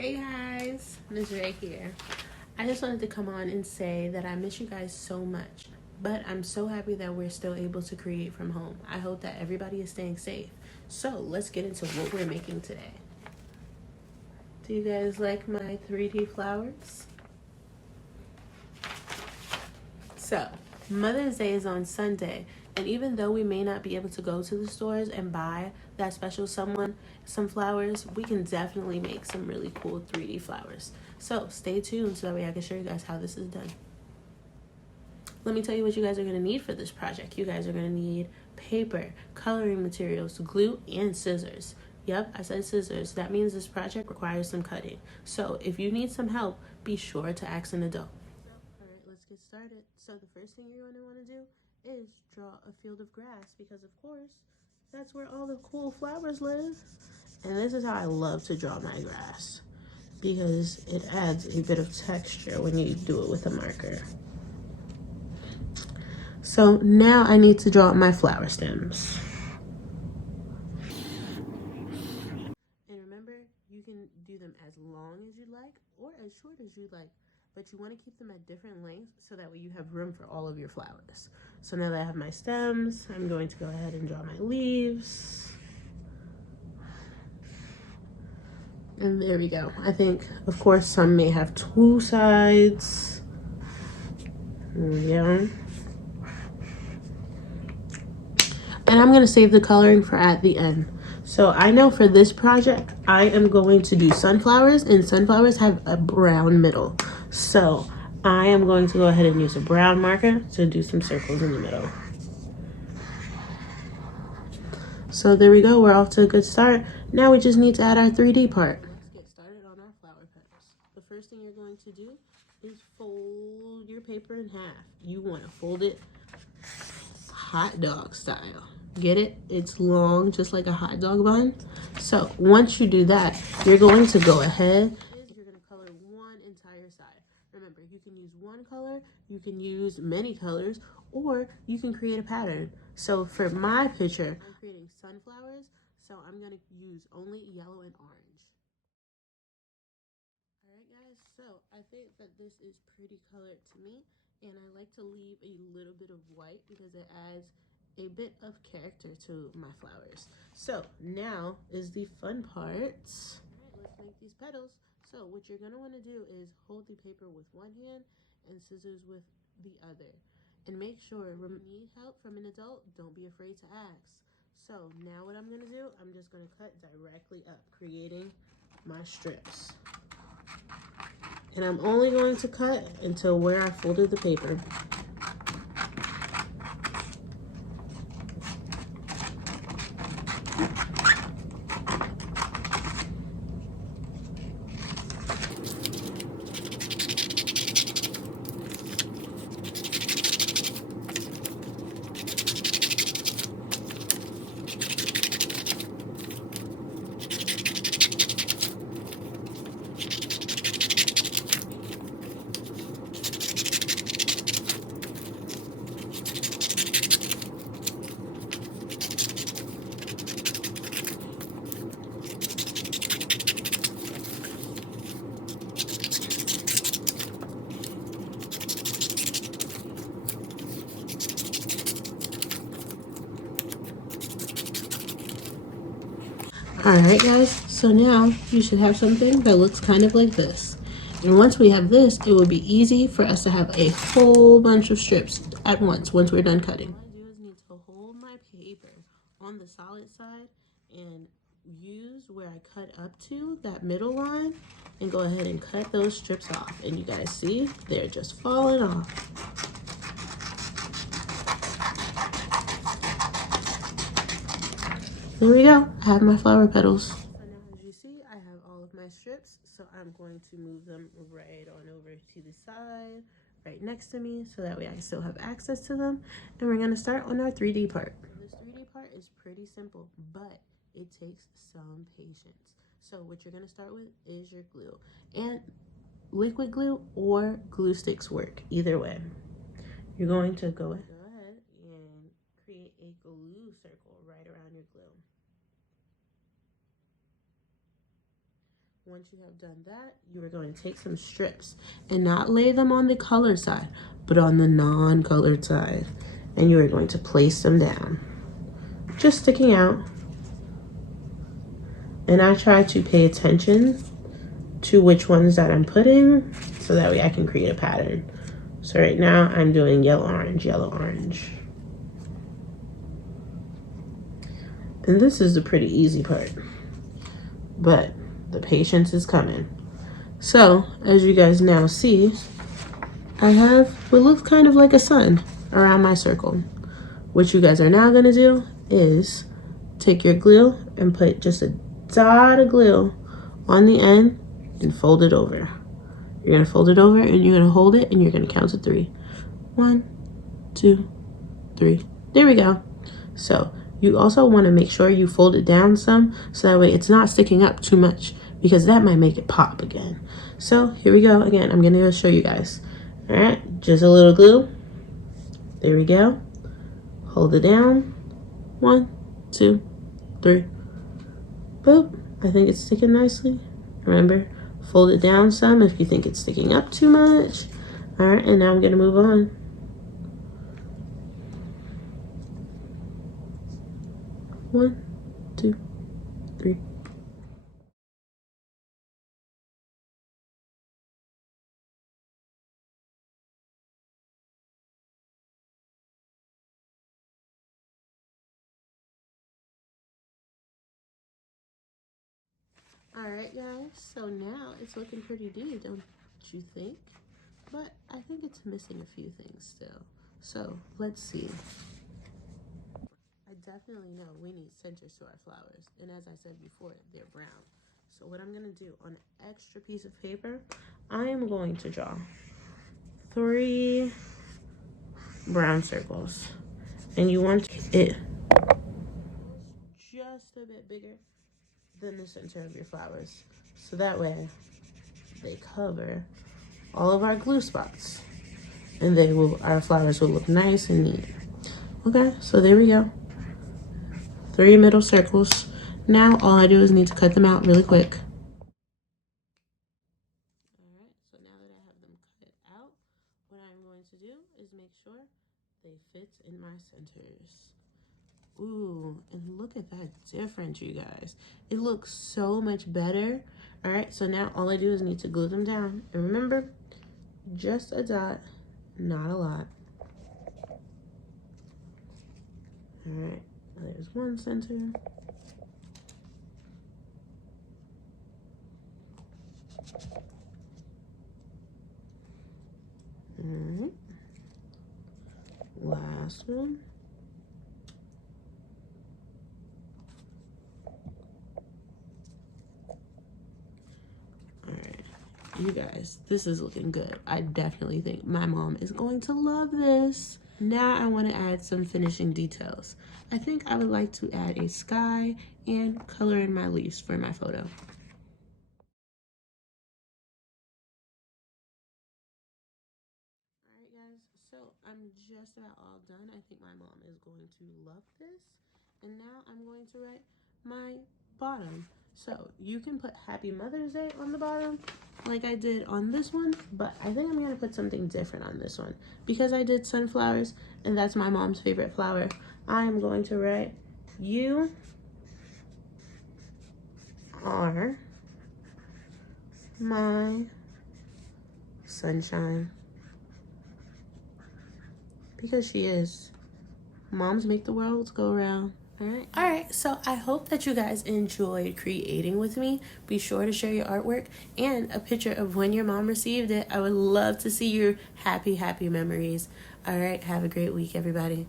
Hey guys, Miss Ray here. I just wanted to come on and say that I miss you guys so much, but I'm so happy that we're still able to create from home. I hope that everybody is staying safe. So let's get into what we're making today. Do you guys like my 3D flowers? So, Mother's Day is on Sunday, and even though we may not be able to go to the stores and buy that special someone some flowers, we can definitely make some really cool 3D flowers. So, stay tuned so that way I can show you guys how this is done. Let me tell you what you guys are going to need for this project. You guys are going to need paper, coloring materials, glue, and scissors. Yep, I said scissors. That means this project requires some cutting. So, if you need some help, be sure to ask an adult. Alright, let's get started. So the first thing you're going to want to do is draw a field of grass because of course that's where all the cool flowers live. And this is how I love to draw my grass because it adds a bit of texture when you do it with a marker. So now I need to draw my flower stems. And remember, you can do them as long as you like or as short as you like, but you want to keep them at different lengths so that way you have room for all of your flowers. So now that I have my stems, I'm going to go ahead and draw my leaves. And there we go. I think, of course, some may have two sides. Yeah. And I'm going to save the coloring for at the end. So I know for this project, I am going to do sunflowers, and sunflowers have a brown middle. So I am going to go ahead and use a brown marker to do some circles in the middle. So there we go. We're off to a good start. Now we just need to add our 3D part. Let's get started on our flower petals. The first thing you're going to do is fold your paper in half. You want to fold it hot dog style. Get it? It's long, just like a hot dog bun. So once you do that, you're going to go ahead. You're going to color one entire side. Remember, you can use one color, you can use many colors, or you can create a pattern. So for my picture, I'm creating sunflowers, so I'm going to use only yellow and orange. All right, guys, so I think that this is pretty colored to me, and I like to leave a little bit of white because it adds a bit of character to my flowers. So now is the fun part. All right, let's make these petals. So what you're gonna wanna do is hold the paper with one hand and scissors with the other. And make sure, if you need help from an adult, don't be afraid to ask. So now what I'm gonna do, I'm just gonna cut directly up, creating my strips. And I'm only going to cut until where I folded the paper. Alright guys, so now you should have something that looks kind of like this. And once we have this, it will be easy for us to have a whole bunch of strips at once we're done cutting. All I do is need to hold my paper on the solid side and use where I cut up to that middle line and go ahead and cut those strips off. And you guys see, they're just falling off. There we go. I have my flower petals. So now as you see, I have all of my strips. So I'm going to move them right on over to the side, right next to me, so that way I still have access to them. And we're going to start on our 3D part. This 3D part is pretty simple, but it takes some patience. So what you're going to start with is your glue. And liquid glue or glue sticks work, either way. You're going to go ahead and create a glue circle right around your glue. Once you have done that, you are going to take some strips and not lay them on the color side, but on the non-colored side. And you are going to place them down, just sticking out. And I try to pay attention to which ones that I'm putting so that way I can create a pattern. So right now I'm doing yellow, orange, yellow, orange. And this is the pretty easy part, but the patience is coming. So as you guys now see, I have what looks kind of like a sun around my circle. What you guys are now gonna do is take your glue and put just a dot of glue on the end and fold it over. You're gonna fold it over and you're gonna hold it and you're gonna count to 3. 1, 2, 3. There we go. So you also want to make sure you fold it down some so that way it's not sticking up too much, because that might make it pop again. So here we go again. I'm gonna show you guys. All right, just a little glue. There we go. Hold it down. 1, 2, 3. Boop. I think it's sticking nicely. Remember, fold it down some if you think it's sticking up too much. All right, and now I'm gonna move on. 1, 2, 3. All right, guys, so now it's looking pretty neat, don't you think? But I think it's missing a few things still. So let's see. I definitely know we need centers to our flowers. And as I said before, they're brown. So what I'm gonna do on an extra piece of paper, I am going to draw 3 brown circles. And you want it just a bit bigger than the center of your flowers. So that way they cover all of our glue spots. And our flowers will look nice and neat. Okay, so there we go. 3 middle circles. Now all I do is need to cut them out really quick. Alright, so now that I have them cut out, what I'm going to do is make sure they fit in my centers. Ooh, and look at that difference, you guys. It looks so much better. Alright, so now all I do is need to glue them down. And remember, just a dot, not a lot. Alright, there's one center. Alright. Last one. Alright. You guys, this is looking good. I definitely think my mom is going to love this. Now I want to add some finishing details. I think I would like to add a sky and color in my leaves for my photo. Alright guys, so I'm just about all done. I think my mom is going to love this. And now I'm going to write my bottom. So you can put Happy Mother's Day on the bottom like I did on this one, but I think I'm gonna put something different on this one. Because I did sunflowers and that's my mom's favorite flower, I'm going to write, you are my sunshine. Because she is. Moms make the world go round. Alright, so I hope that you guys enjoyed creating with me. Be sure to share your artwork and a picture of when your mom received it. I would love to see your happy, happy memories. Alright, have a great week, everybody.